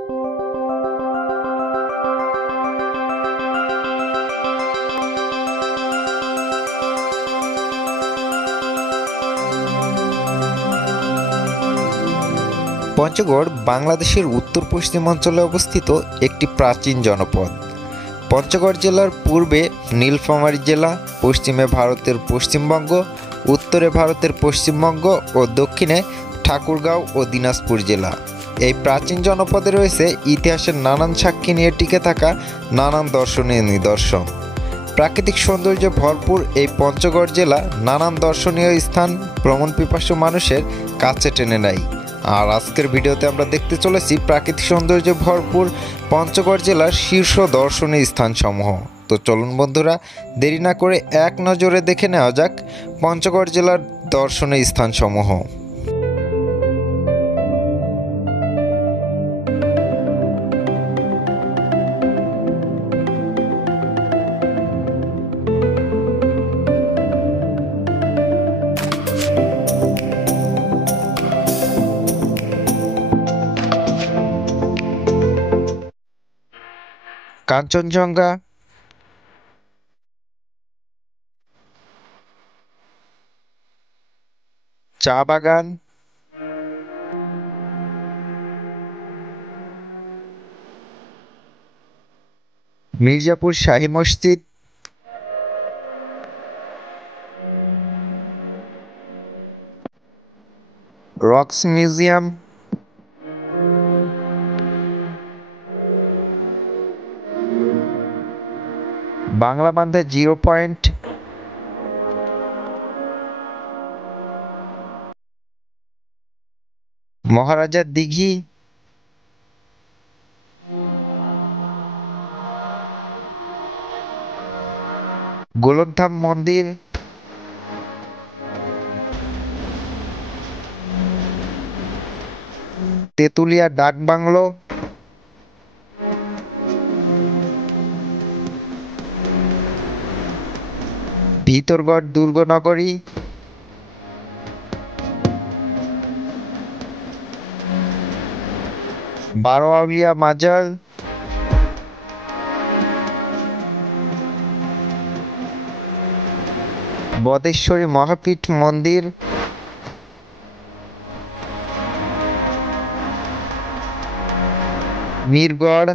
পঞ্চগড় বাংলাদেশের উত্তর পশ্চিমাঞ্চলে অবস্থিত একটি প্রাচীন জনপদ। পঞ্চগড় জেলার পূর্বে নীলফামারী জেলা, পশ্চিমে ভারতের পশ্চিমবঙ্গ, উত্তরে ভারতের পশ্চিমবঙ্গ ও দক্ষিণে ঠাকুরগাঁও ও দিনাজপুর জেলা। এই প্রাচীন জনপদে রয়েছে ইতিহাসের নানান সাক্ষী নিয়ে টিকে থাকা নানান দর্শনীয় নিদর্শন। প্রাকৃতিক সৌন্দর্যে ভরপুর এই পঞ্চগড় জেলা নানান দর্শনীয় স্থান ভ্রমণ পিপাসু মানুষের কাছে টেনে নেয়। আর আজকের ভিডিওতে আমরা দেখতে চলেছি প্রাকৃতিক সৌন্দর্যে ভরপুর পঞ্চগড় জেলার শীর্ষ দর্শনীয় স্থানসমূহ। তো চলুন বন্ধুরা, দেরি না করে এক নজরে দেখে নেওয়া যাক পঞ্চগড় জেলার দর্শনীয় স্থানসমূহ। কাঞ্চনজঙ্ঘা, চা বাগান, মির্জাপুর শাহী মসজিদ, রক্স মিউজিয়াম, বাংলা বান্ধে জিরো পয়েন্ট, মহারাজার দিঘি, গোলকধাম মন্দির, তেঁতুলিয়া ডাক বাংলো, ভিতরগড় দুর্গনগরী, বারোয়াউলিয়া মাজার, বদেশ্বরী মহাপীঠ মন্দির, মিরগড়,